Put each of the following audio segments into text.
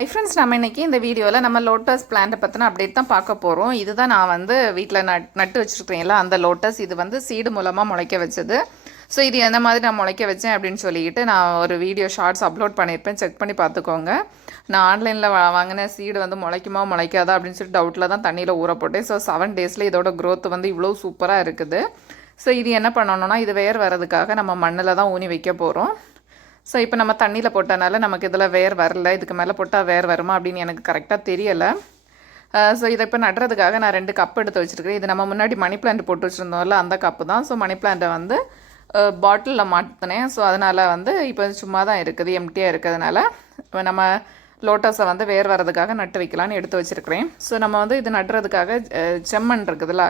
Hi friends நம்ம இன்றைக்கி இந்த வீடியோவில் நம்ம லோட்டஸ் பிளான்ட்டை பற்றின அப்டேட் தான் பார்க்க போகிறோம் இதுதான் நான் வந்து வீட்டில் நட் நட்டு வச்சுருக்கேன்ல அந்த லோட்டஸ் இது வந்து சீடு மூலமாக முளைக்க வச்சது. ஸோ இது எந்த மாதிரி நான் முளைக்க வச்சேன் அப்படின்னு சொல்லிக்கிட்டு நான் ஒரு வீடியோ ஷார்ட்ஸ் அப்லோட் பண்ணியிருப்பேன். செக் பண்ணி பார்த்துக்கோங்க. நான் ஆன்லைனில் வாங்கின சீடு வந்து முளைக்குமா முளைக்காதா அப்படின்னு சொல்லிட்டு டவுட்டில் தான் தண்ணியில் ஊற போட்டேன். ஸோ செவன் டேஸில் இதோட க்ரோத் வந்து இவ்வளோ சூப்பராக இருக்குது. ஸோ இது என்ன பண்ணணும்னா இது வேர் வரதுக்காக நம்ம மண்ணில் தான் ஊனி வைக்க போகிறோம் ஸோ இப்போ நம்ம தண்ணியில் போட்டனால நமக்கு இதில் வேர் வரல இதுக்கு மேலே போட்டால் வேர் வருமா அப்படின்னு எனக்கு கரெக்டாக தெரியலை. ஸோ இதை இப்போ நடுறதுக்காக நான் ரெண்டு கப் எடுத்து வச்சுருக்கேன் இது நம்ம முன்னாடி மணி பிளான்ட் போட்டு வச்சுருந்தோம்ல அந்த கப்பு தான். ஸோ மணி பிளான்ட்டை வந்து பாட்டிலில் மாட்டினேன். ஸோ அதனால் வந்து இப்போ சும்மா தான் இருக்குது எம்டியாக இருக்கிறதுனால இப்போ நம்ம லோட்டஸை வந்து வேர் வர்றதுக்காக நட்டு வைக்கலான்னு எடுத்து வச்சுருக்கிறேன். ஸோ நம்ம வந்து இது நடுறதுக்காக செம்மண் இருக்குதுல்ல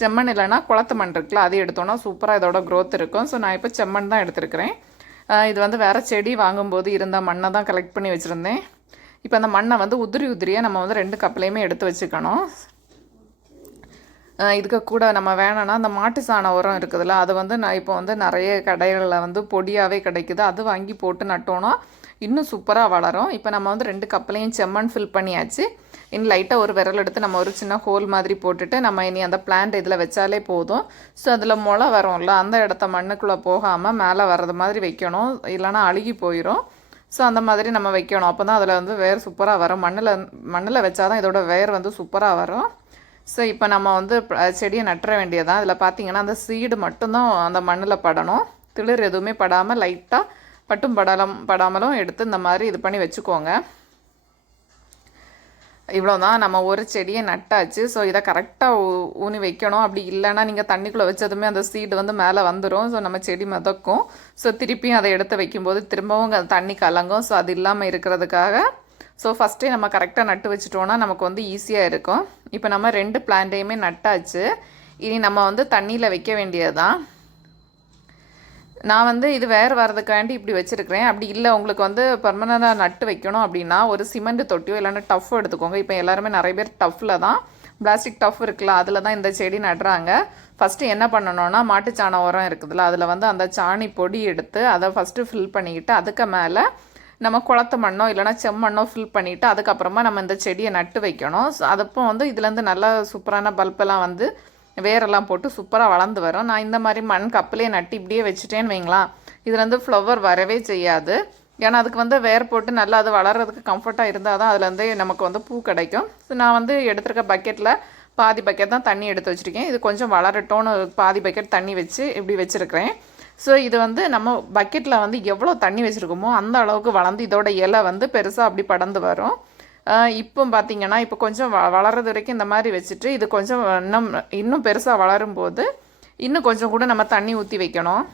செம்மண் இல்லைன்னா குளத்து மண் இருக்குல்ல அது எடுத்தோன்னா சூப்பராக இதோட க்ரோத் இருக்கும். ஸோ நான் இப்போ செம்மண் தான் எடுத்துருக்கிறேன். இது வந்து வேறு செடி வாங்கும்போது இருந்த மண்ணை தான் கலெக்ட் பண்ணி வச்சுருந்தேன். இப்போ அந்த மண்ணை வந்து உதிரி உதிரியாக நம்ம வந்து ரெண்டு கப்லையுமே எடுத்து வச்சுக்கணும். இதுக்கு கூட நம்ம வேணும்னா அந்த மாட்டு சாண உரம் இருக்குதுல்ல அது வந்து நான் இப்போ வந்து நிறைய கடைகளில் வந்து பொடியாகவே கிடைக்குது. அது வாங்கி போட்டு நட்டோன்னா இன்னும் சூப்பராக வளரும். இப்போ நம்ம வந்து ரெண்டு கப்பலையும் செம்மண் ஃபில் பண்ணியாச்சு. இன்னும் லைட்டாக ஒரு விரல் எடுத்து நம்ம ஒரு சின்ன ஹோல் மாதிரி போட்டுட்டு நம்ம இனி அந்த பிளான்ட் இதில் வச்சாலே போதும். ஸோ அதில் முளை வரும்ல அந்த இடத்த மண்ணுக்குள்ளே போகாமல் மேலே வர்றது மாதிரி வைக்கணும். இல்லைனா அழுகி போயிடும் ஸோ அந்த மாதிரி நம்ம வைக்கணும். அப்போ தான் அதில் வந்து வேர் சூப்பராக வரும். மண்ணில் மண்ணில் வச்சா தான் இதோட வேர் வந்து சூப்பராக வரும். ஸோ இப்போ நம்ம வந்து செடியை நட்டுற வேண்டியதான் அதில் பார்த்தீங்கன்னா அந்த சீடு மட்டும்தான் அந்த மண்ணில் படணும். திளிர் எதுவுமே படாமல் லைட்டாக பட்டும் படலம் படாமலும் எடுத்து இந்த மாதிரி இது பண்ணி வச்சுக்கோங்க. இவ்வளோ தான் நம்ம ஒரு செடியை நட்டாச்சு. ஸோ இதை கரெக்டாக ஊனி வைக்கணும். அப்படி இல்லைன்னா நீங்கள் தண்ணிக்குள்ளே வச்சதுமே அந்த சீடு வந்து மேலே வந்துடும் ஸோ நம்ம செடி மிதக்கும். ஸோ திருப்பியும் அதை எடுத்து வைக்கும்போது திரும்பவும் தண்ணி கலங்கும். ஸோ அது இல்லாமல் இருக்கிறதுக்காக ஸோ ஃபஸ்ட்டே நம்ம கரெக்டாக நட்டு வச்சுட்டோன்னா நமக்கு வந்து ஈஸியாக இருக்கும். இப்போ நம்ம ரெண்டு பிளான்ட்டையுமே நட்டாச்சு. இனி நம்ம வந்து தண்ணியில் வைக்க வேண்டியது தான் நான் வந்து இது வேறு வரதுக்காண்டி இப்படி வச்சுருக்கிறேன். அப்படி இல்லை உங்களுக்கு வந்து பர்மனண்டாக நட்டு வைக்கணும் அப்படின்னா ஒரு சிமெண்ட் தொட்டியோ இல்லைன்னா டஃப் எடுத்துக்கோங்க. இப்போ எல்லாருமே நிறைய பேர் டஃப்பில் தான் பிளாஸ்டிக் டஃப் இருக்குல்ல அதில் தான் இந்த செடி நடுறாங்க. ஃபஸ்ட்டு என்ன பண்ணணும்னா மாட்டுச்சாண உரம் இருக்குதுல்ல அதில் வந்து அந்த சாணி பொடி எடுத்து அதை ஃபஸ்ட்டு ஃபில் பண்ணிக்கிட்டு அதுக்கு மேலே நம்ம குளத்து மண்ணோ இல்லைனா செம்மண்ணோ ஃபில் பண்ணிவிட்டு அதுக்கப்புறமா நம்ம இந்த செடியை நட்டு வைக்கணும். ஸோ அதப்போ வந்து இதுலேருந்து நல்லா சூப்பரான பல்பெல்லாம் வந்து வேரெல்லாம் போட்டு சூப்பராக வளர்ந்து வரும். நான் இந்த மாதிரி மண் கப்பிலே நட்டு இப்படியே வச்சுட்டேன்னு வைங்களேன் இதுலேருந்து ஃப்ளவர் வரவே செய்யாது. ஏன்னா அதுக்கு வந்து வேர் போட்டு நல்லா அது வளர்கிறதுக்கு கம்ஃபர்ட்டாக இருந்தால் தான் அதுலேருந்து நமக்கு வந்து பூ கிடைக்கும். ஸோ நான் வந்து எடுத்துருக்க பக்கெட்டில் பாதி பக்கெட் தான் தண்ணி எடுத்து வச்சுருக்கேன். இது கொஞ்சம் வளரட்டோன்னு பாதி பக்கெட் தண்ணி வச்சு இப்படி வச்சுருக்கிறேன். ஸோ இது வந்து நம்ம பக்கெட்டில் வந்து எவ்வளோ தண்ணி வச்சுருக்கோமோ அந்த அளவுக்கு வளர்ந்து இதோட இலை வந்து பெருசாக அப்படி படந்து வரும். இப்போ பார்த்தீங்கன்னா இப்போ கொஞ்சம் வ வளர்றது வரைக்கும் இந்த மாதிரி வச்சுட்டு இது கொஞ்சம் இன்னும் இன்னும் பெருசாக வளரும் போது இன்னும் கொஞ்சம் கூட நம்ம தண்ணி ஊற்றி வைக்கணும்.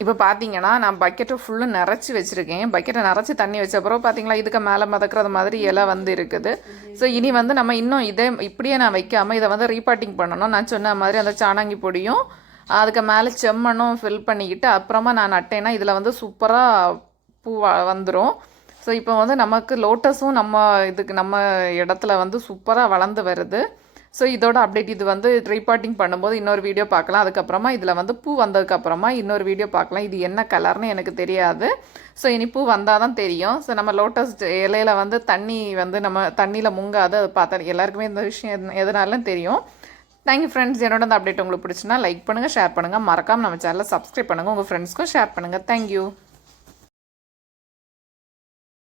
இப்போ பார்த்தீங்கன்னா நான் பக்கெட்டை ஃபுல்லும் நிறச்சி வச்சுருக்கேன். பக்கெட்டை நிறச்சி தண்ணி வச்ச அப்புறம் பார்த்தீங்களா இதுக்கு மேலே மதக்கிறது மாதிரி இலை வந்து இருக்குது. ஸோ இனி வந்து நம்ம இன்னும் இதே இப்படியே நான் வைக்காமல் இதை வந்து ரீபாட்டிங் பண்ணணும். நான் சொன்ன மாதிரி அந்த சாணாங்கி பொடியும் அதுக்கு மேலே செம்மண்ணும் ஃபில் பண்ணிக்கிட்டு அப்புறமா நான் நட்டேன்னா இதில் வந்து சூப்பராக பூ வந்துடும் ஸோ இப்போ வந்து நமக்கு லோட்டஸும் நம்ம இதுக்கு நம்ம இடத்துல வந்து சூப்பராக வளர்ந்து வருது. ஸோ இதோட அப்டேட் இது வந்து ரீபார்ட்டிங் பண்ணும்போது இன்னொரு வீடியோ பார்க்கலாம். அதுக்கப்புறமா இதில் வந்து பூ வந்ததுக்கப்புறமா இன்னொரு வீடியோ பார்க்கலாம். இது என்ன கலர்னு எனக்கு தெரியாது. ஸோ இனி பூ வந்தால் தான் தெரியும். ஸோ நம்ம லோட்டஸ் இலையில வந்து தண்ணி வந்து நம்ம தண்ணியில் முங்காது. அது பார்த்தா எல்லாருக்குமே இந்த விஷயம் எதனாலும் தெரியும். தேங்க்யூ ஃப்ரெண்ட்ஸ் என்னோட அந்த அப்டேட் உங்களுக்கு பிடிச்சுன்னா லைக் பண்ணுங்கள் ஷேர் பண்ணுங்கள் மறக்காமல் நம்ம சேனலை சப்ஸ்கிரைப் பண்ணுங்கள் உங்கள் ஃப்ரெண்ட்ஸ்க்கும் ஷேர் பண்ணுங்கள் தேங்க்யூ